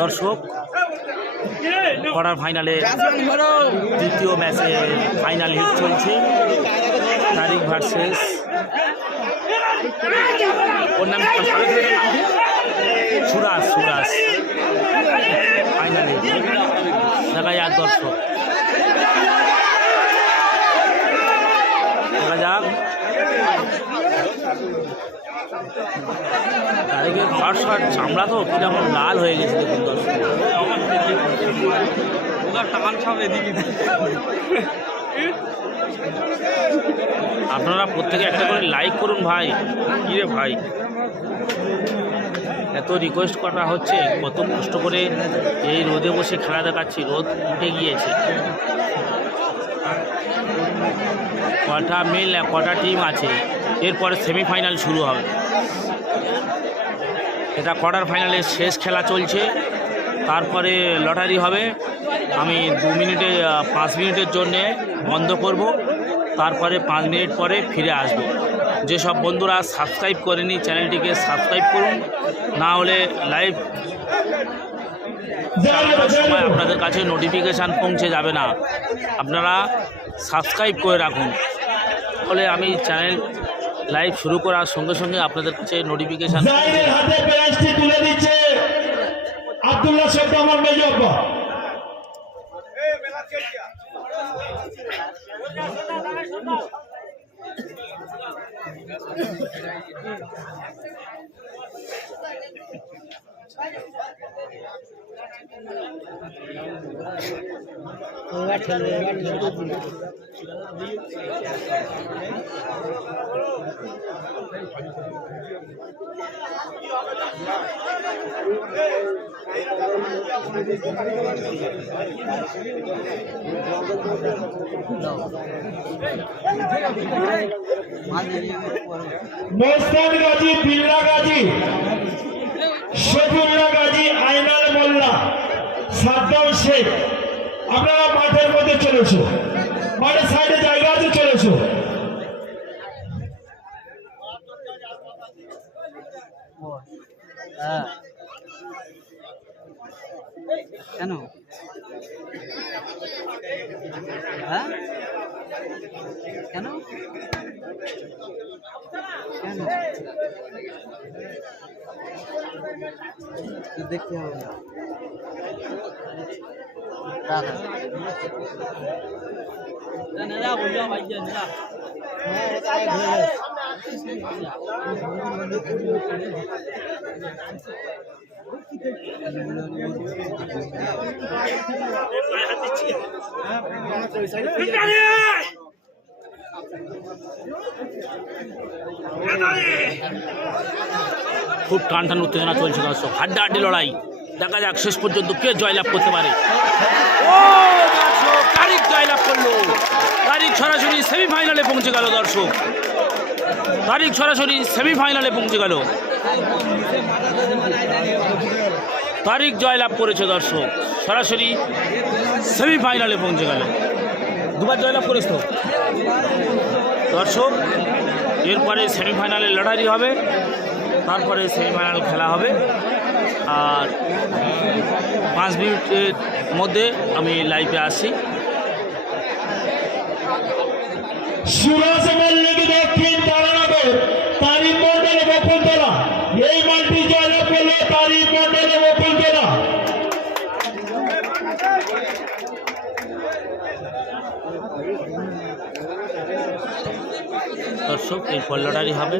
দর্শক করার ফাইনালে দ্বিতীয় ম্যাচে ফাইনাল হিট চলছে। তারিখ ভার্সেস ওর নাম সুরাজ সুরাজ ফাইনালে দেখা যাক দর্শক দেখা যাক চামড়া তো কীরকম লাল হয়ে গেছে দেখুন দর্শক। আপনারা প্রত্যেকে একটা করে লাইক করুন ভাই। কী রে ভাই? এত রিকোয়েস্ট করা হচ্ছে, কত কষ্ট করে এই রোদে বসে খেলা দেখাচ্ছি, রোদ উঠে গিয়েছে। কটা মেল কটা টিম আছে। এরপরে সেমিফাইনাল শুরু হবে। এটা কোয়ার্টার ফাইনালের শেষ খেলা চলছে। তারপরে লটারি হবে। আমি দু মিনিটে পাঁচ মিনিটের জন্যে বন্ধ করব। তারপরে পাঁচ মিনিট পরে ফিরে আসব। যেসব বন্ধুরা সাবস্ক্রাইব করেনি, চ্যানেলটিকে সাবস্ক্রাইব করুন। না হলে লাইভ সময় আপনাদের কাছে নোটিফিকেশান পৌঁছে যাবে না। আপনারা সাবস্ক্রাইব করে রাখুন। ফলে আমি চ্যানেল লাইভ শুরু করার সঙ্গে সঙ্গে আপনাদের কাছে নোটিফিকেশান তুলে দিচ্ছে আব্দুল্লাহ শেখ আমার মেজব্বা मोहसन गाजी बीड़ा गाजी. চলেছো। মাঠের সাইডে জায়গা আছে চলেছো। কেন? হ্যাঁ? কেন? কেন? দেখতে হবে খুব টান টান উত্তেজনা চলছে দর্শক। হাড্ডাহাড্ডি লড়াই। দেখা যাক, শেষ পর্যন্ত কে জয়লাভ করতে পারে। ও দর্শক তারিখ জয়লাভ করল। তারিখ সরাসরি সেমিফাইনালে পৌঁছে গেল, দর্শক। তারিখ সরাসরি সেমিফাইনালে পৌঁছে গেল। তারিখ জয়লাভ করেছে, দর্শক। সরাসরি সেমিফাইনালে পৌঁছে গেল। দুবার জয়লাভ করেছ তো? দর্শক, এরপরে সেমিফাইনালে লড়াই হবে। তারপরে সেমিফাইনাল খেলা হবে। আর পাঁচ মিনিটের মধ্যে আমি লাইভে আসি। সুরজ মল্লিক দক্ষিণ তারানগর তারিফ মন্ডল বকুলতলা এই মাঠটি জয়লাভ করল তারিফ মন্ডল বকুলতলা দর্শক এরপর লড়াই হবে।